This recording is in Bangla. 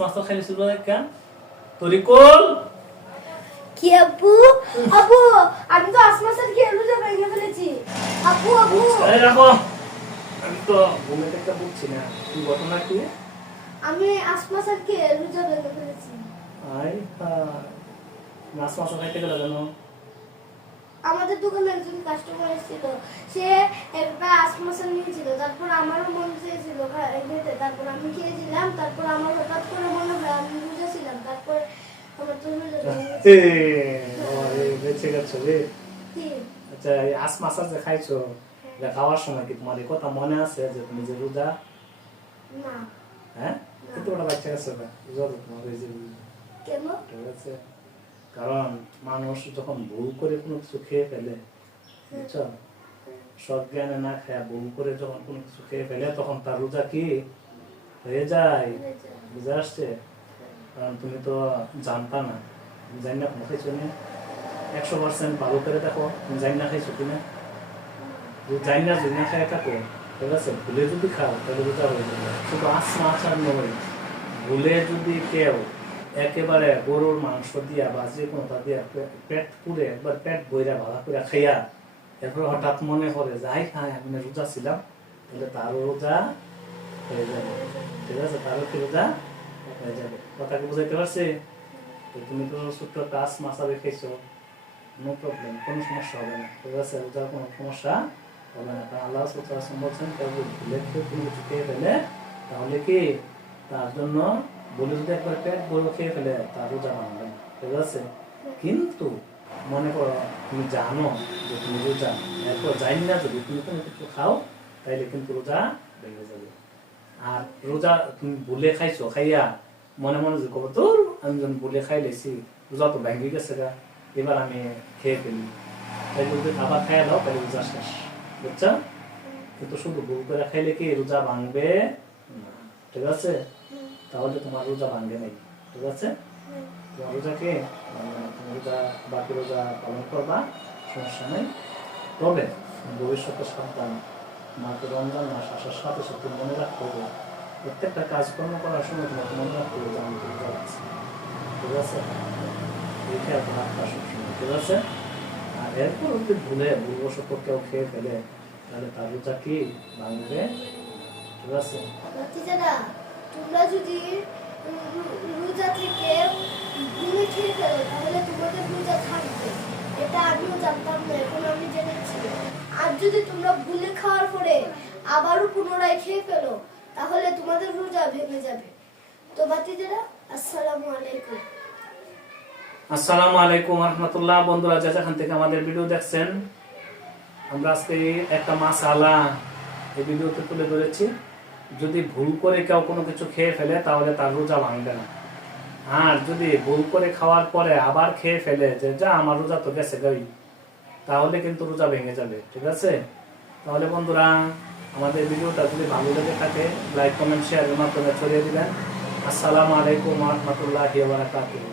মাছ খাইলে শুরু কেন তরিকুল কি আব্বু? আব্বু আমি তো আসমাসের খেয়ে রোজা ভেঙে ফেলেছি। আব্বু আব্বু এই রাখো, আমি তো ঘুমে থেকে বুঝছি না কি ঘটনা কি। আমি আসমাসের খেয়ে রোজা ভেঙে ফেলেছি। আই মাছ খাইতে গেল কেন? আমাদের দোকানে একজন কাস্টমার এসেছিল, সে একটা আসমাসের নিয়েছিল, তারপর আমারও মন চেয়েছিল খেতে, তারপর আমি খেয়েছিলাম, তারপর আমার হঠাৎ করে মনে হয় আমি রোজা ছিলাম, তারপর আমার তো রোজা ভেঙে গেছে। বেঁচে গেছো রে। কি? আচ্ছা এই মাছ যে খাইছো, এটা খাওয়ার সময় কি তোমার এই কথা মনে আছে যে তুমি যে রোজা? না। হ্যাঁ, কিন্তু ওটা বাচ্চা গেছে না, রোজা তো তোমার হয়েছে। কেন? ঠিক আছে, কারণ মানুষ যখন ভুল করে কোনো কিছু খেয়ে ফেলে, বুঝছো, সজ্ঞানে না খায় ভুল করে যখন কোনো কিছু খেয়ে ফেলে তখন তার রোজা কি হয়ে যায়, বুঝে আসছে? কারণ তুমি তো জানতা না, তুমি জানি না কোনো খাইছো না, 100% ভালো করে দেখো তুমি জানি না খাইছো কিনা। জানি না যদি না খায় থাকো, ঠিক আছে, ভুলে যদি খাও তাহলে রোজা হয়ে যাবে। শুধু আচার নয়, ভুলে যদি কেউ একেবারে গরুর মাংস দিয়া বা যে কোনোটা দিয়া পেট পুড়ে একবার পেট বইরা ভালো করে খাইয়া এরপর হঠাৎ মনে করে যে আই খাই আমি রোজা ছিলাম, তাহলে তারও রোজা হয়ে যাবে। ঠিক আছে, তারও কি রোজা হয়ে যাবে। কথা কি বুঝাইতে পারছি? তো তুমি তো ছোট্ট মাছ খেয়েছো, নো প্রবলেম, কোনো সমস্যা হবে না। ঠিক আছে, রোজার কোনো সমস্যা হবে না। কারণ আল্লাহ বলছেন কেউ ভুলে খেয়ে কোনো কিছু খেয়ে ফেলে তাহলে কি তার জন্য বলে যদি একবার পেট বড় খেয়ে ফেলে তার রোজা ভাঙবে না। ঠিক আছে, কিন্তু মনে করো তুমি জানো যে তুমি রোজা, এরপর জানি না যদি তুমি কোনো কিছু খাও তাইলে কিন্তু রোজা ভেঙে যাবে। আর রোজা তুমি ভুলে খাইছো, খাইয়া মনে মনে যে কব তোর আমি যখন ভুলে খাই লেছি রোজা তো ভেঙে গেছে গা, এবার আমি খেয়ে ফেলি, তাই যদি খাবার খাইয়া দাও তাহলে রোজা শেষ, বুঝছো? কিন্তু শুধু ভুল করে খাইলে কি রোজা ভাঙবে না। ঠিক আছে, তাহলে তোমার রোজা ভাঙবে নাই। ঠিক আছে, তোমার রোজাকে তুমি রোজা বাকি রোজা পালন করবা, সমস্যা নেই। তবে ভবিষ্যতে সাবধান, মাকে রমজান মাস আসার সাথে সাথে মনে রাখতে হবে প্রত্যেকটা কাজকর্ম করার সময় তোমাকে মনে রাখতে হবে যে আমি রোজা আছি। ঠিক আছে, এই খেয়াল রাখবা সবসময়। ঠিক আছে, আর এরপর যদি ভুলবশত কেউ খেয়ে ফেলে তাহলে তার রোজা কি ভাঙবে। ঠিক আছে, বাচ্চারা তোমরা যদি রোজা থেকে ভুলে খেয়ে ফেলো তাহলে তোমাদের রোজা থাকবে, এটা আমিও জানতাম না, এখন আমি জেনেছি। আর যদি তোমরা ভুলে খাওয়ার পরে আবারও পুনরায় খেয়ে ফেলো তাহলে তোমাদের রোজা ভেঙে যাবে। তো বাচ্চারা আসসালামু আলাইকুম। আসসালামু আলাইকুম রহমতুল্লাহ। বন্ধুরা যেখান থেকে আমাদের ভিডিও দেখছেন, আমরা আজকে একটা মাসালা এই ভিডিওতে তুলে ধরেছি। যদি ভুল করে কেউ কোনো কিছু খেয়ে ফেলে তাহলে তার রোজা ভাঙবে না। আর যদি ভুল করে খাওয়ার পরে আবার খেয়ে ফেলে যে যা আমার রোজা তো গেছে গাই, তাহলে কিন্তু রোজা ভেঙে যাবে। ঠিক আছে, তাহলে বন্ধুরা আমাদের ভিডিওটা যদি ভালো লেগে থাকে লাইক কমেন্ট শেয়ারের মাধ্যমে ছড়িয়ে দিবেন। আসসালামু আলাইকুম রহমতুল্লাহি ওয়া বারাকাতুহু।